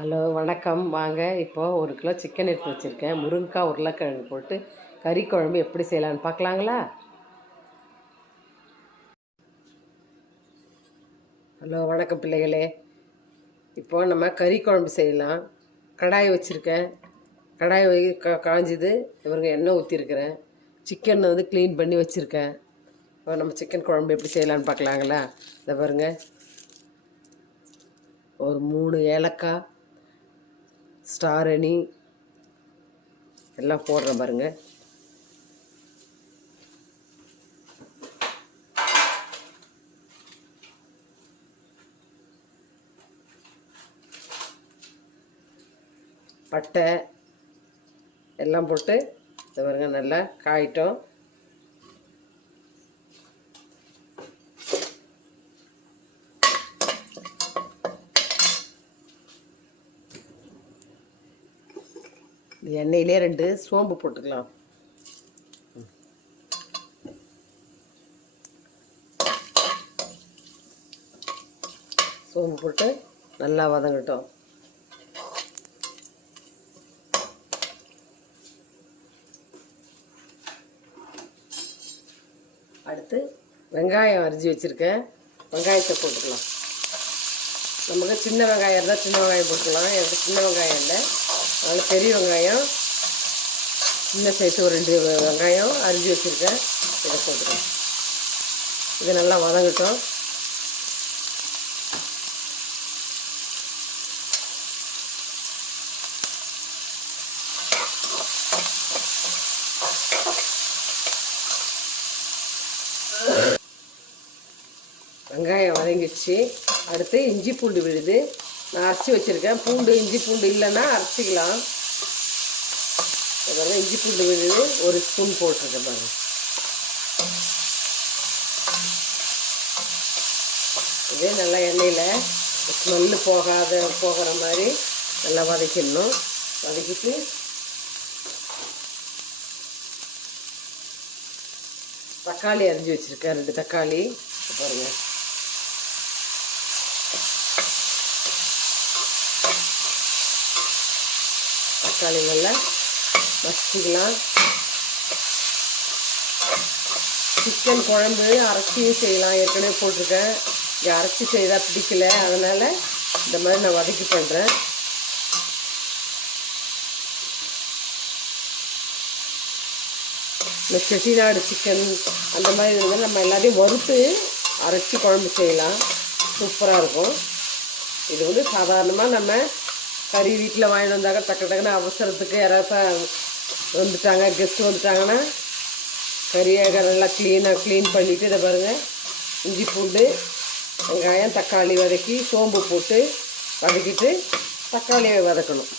Hello வணக்கம். வாங்க இப்போது 1 கிலோ சிக்கன் எடுத்து வச்சுருக்கேன். முருங்கைக்காய் உருளைக்கிழங்கு போட்டு கறி குழம்பு எப்படி செய்யலான்னு பார்க்கலாங்களா? ஹலோ வணக்கம் பிள்ளைகளே. இப்போது நம்ம கறி குழம்பு செய்யலாம். கடாய் வச்சுருக்கேன். கடாய் காஞ்சிது. இவங்க எண்ணெய் ஊற்றிருக்கிறேன். சிக்கன் க்ளீன் பண்ணி வச்சுருக்கேன். இப்போ நம்ம சிக்கன் குழம்பு எப்படி செய்யலான்னு பார்க்கலாங்களா? இதை பாருங்கள், ஒரு 3 ஏலக்காய், ஸ்டார் அணி எல்லாம் போடுறேன் பாருங்கள். பட்டை எல்லாம் போட்டு இதை பாருங்கள், நல்லா காயிட்டோம். எண்ணெயிலே 2 சோம்பு போட்டுக்கலாம். சோம்பு போட்டு நல்லா வதங்கட்டும். அடுத்து வெங்காயம் அரிஞ்சு வச்சுருக்கேன். வெங்காயத்தை போட்டுக்கலாம். நமக்கு சின்ன வெங்காயம் இருந்தால் சின்ன வெங்காயம் போட்டுக்கலாம். எனக்கு சின்ன வெங்காயம் இல்லை, அதனால் பெரிய வெங்காயம் சின்ன சைஸு ஒரு 2 வெங்காயம் அரிஞ்சு வச்சுருக்கேன். இதை போட்டுக்கலாம். இது நல்லா வதங்கட்டும். வெங்காயம் வதங்கிடுச்சு. அடுத்து இஞ்சி பூண்டு விழுது நான் அரைச்சி வச்சுருக்கேன். பூண்டு இஞ்சி பூண்டு இல்லைன்னா அரைச்சிக்கலாம். அதனால் இஞ்சி பூண்டு விழுது 1 ஸ்பூன் போட்டிருக்கேன் பாருங்கள். இதே நல்லா எண்ணெயில் ஸ்மெல்லு போகிற மாதிரி நல்லா வதக்கிடணும். வதக்கிட்டு தக்காளி அரிஞ்சு வச்சுருக்கேன். 2 தக்காளி பாருங்கள். தக்காளி நல்லா மசிக்கலாம். சிக்கன் குழம்பு அரைச்சியும் செய்யலாம், ஏற்கனவே போட்டிருக்கேன். இங்கே அரைச்சி செய்தால் பிடிக்கல, அதனால் இந்த மாதிரி நான் வதக்கி பண்ணுறேன். இந்த செட்டிநாடு சிக்கன் அந்த மாதிரி இருந்தால் நம்ம எல்லாத்தையும் வறுத்து அரைச்சி குழம்பு செய்யலாம், சூப்பராக இருக்கும். இது சாதாரணமாக நம்ம கறி வீட்டில் வாங்கிட்டு வந்தாங்க, டக்குன்னு அவசரத்துக்கு யாராவது வந்துட்டாங்க, கெஸ்ட்டு வந்துட்டாங்கன்னா கறியை நல்லா க்ளீன் பண்ணிவிட்டு இதை பாருங்கள், இஞ்சி பூண்டு வெங்காயம் தக்காளி வதக்கி சோம்பு போட்டு வதக்கிட்டு தக்காளியை வதக்கணும்.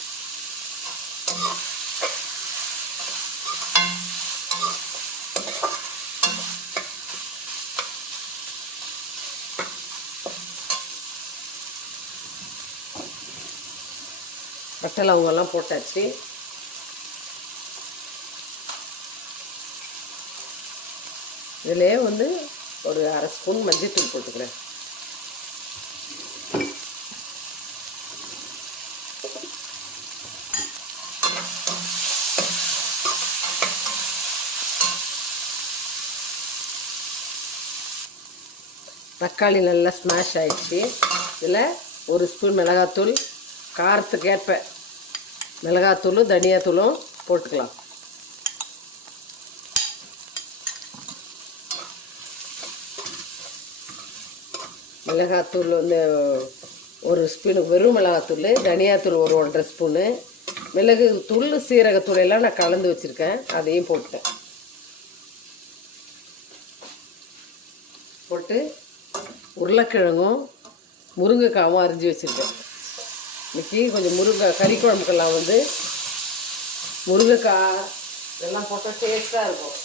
பட்டை லவங்கெல்லாம் போட்டாச்சு. இதிலே ஒரு 1/2 ஸ்பூன் மஞ்சள்தூள் போட்டுக்கிறேன். தக்காளி நல்லா ஸ்மாஷ் ஆகிடுச்சு. இதில் 1 ஸ்பூன் மிளகாத்தூள், காரத்துக்கேற்ப மிளகாத்தூளும் தனியாத்தூளும் போட்டுக்கலாம். மிளகாத்தூள் 1 ஸ்பூனு வெறும் மிளகாத்தூள், தனியாத்தூள் 1 1/2 ஸ்பூனு, மிளகு தூள் சீரகத்தூள் எல்லாம் நான் கலந்து வச்சுருக்கேன், அதையும் போட்டேன். போட்டு உருளைக்கிழங்கும் முருங்கைக்காவும் அரிஞ்சு வச்சுருக்கேன். இன்றைக்கி கொஞ்சம் கறி குழம்புக்கெல்லாம் முருங்கைக்காய் இதெல்லாம் போட்டால் டேஸ்ட்டாக இருக்கும்.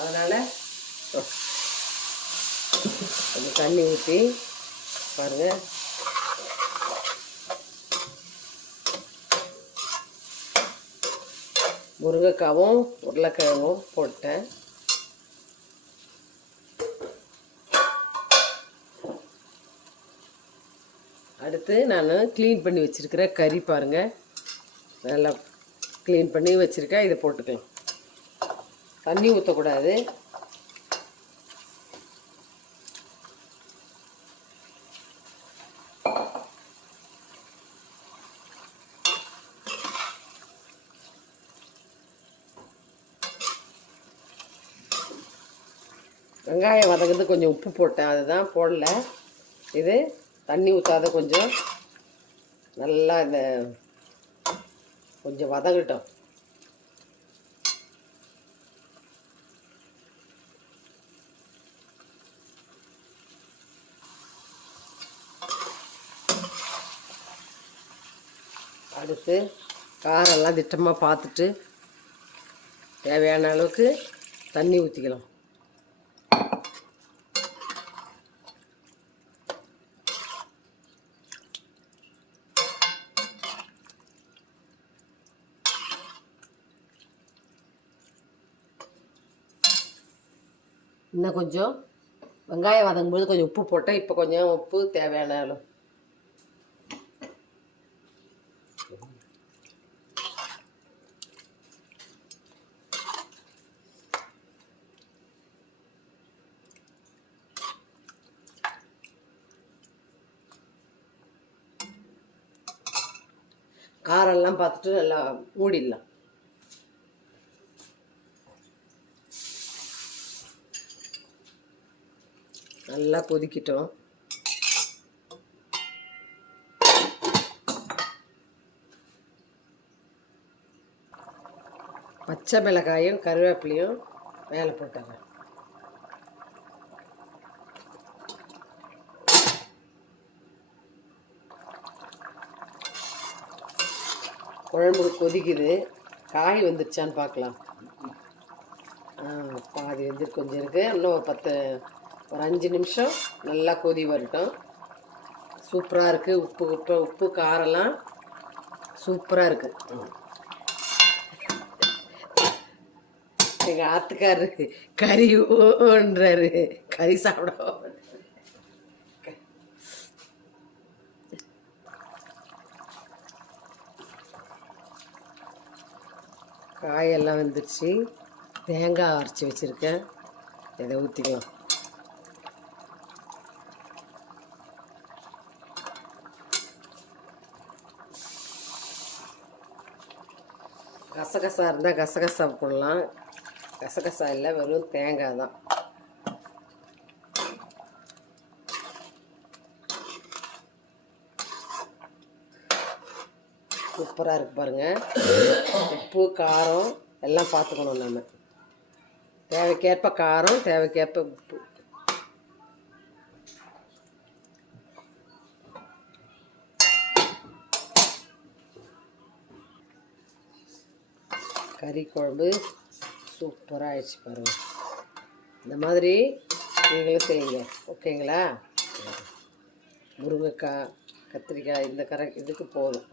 அதனால் கொஞ்சம் தண்ணி ஊற்றி பாருங்கள். முருங்கைக்காவும் உருளைக்கிழங்கும் போட்டேன். அடுத்து அடுத்து நான் க்ளீன் பண்ணி வச்சுருக்கிற கறி பாருங்கள், நல்லா க்ளீன் பண்ணி வச்சுருக்கேன். இதை போட்டுக்கலாம். தண்ணி ஊற்றக்கூடாது. வெங்காயம் வதங்குறது கொஞ்சம் உப்பு போட்டேன், அதுதான் போடல. இது தண்ணி ஊற்றாத கொஞ்சம் நல்லா இந்த கொஞ்சம் வதங்கட்டும். அடுத்து காரெல்லாம் திட்டமாக பார்த்துட்டு தேவையான அளவுக்கு தண்ணி ஊற்றிக்கலாம். இன்னும் கொஞ்சம் வெங்காயம் வதங்கும்போது கொஞ்சம் உப்பு போட்டேன். இப்போ கொஞ்சம் உப்பு தேவையான அளவு. காரெல்லாம் பார்த்துட்டு நல்லா மூடிடலாம். நல்லா கொதிக்கிட்டோம். பச்சை மிளகாயும் கருவேப்பிலையும் மேலே போட்டுறேன். குழம்பு கொதிக்குது. காய் வந்துடுச்சான்னு பார்க்கலாம். பாதி வந்து கொஞ்சம் இருக்குது. இன்னும் ஒரு 5 நிமிஷம் நல்லா கொதி வரட்டும். சூப்பராக இருக்குது. உப்பு காரெல்லாம் சூப்பராக இருக்குது. எங்கள் ஆத்துக்காரரு கறி ஓன்றாரு, கறி சாப்பிட. காயெல்லாம் வந்துடுச்சு. தேங்காய் அரைச்சி வச்சுருக்கேன், இதை ஊற்றிக்கலாம். கசகசா இருந்தால் கசகசா போடலாம். கசகசா இல்லை, வெறும் தேங்காய் தான். சூப்பராக இருக்குது பாருங்கள். உப்பு காரம் எல்லாம் பார்த்துக்கணும். நம்ம தேவைக்கேற்ப காரம், தேவைக்கேற்ப உப்பு. கறி குழம்பு சூப்பராக ஆயிடுச்சு பாருங்கள். இந்த மாதிரி நீங்களும் செய்யுங்க, ஓகேங்களா? முருங்கைக்காய், கத்திரிக்காய் இந்த இதுக்கு போதும்.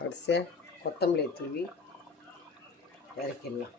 கடைசியாக கொத்தமல்லி தூவி இறக்கிடலாம்.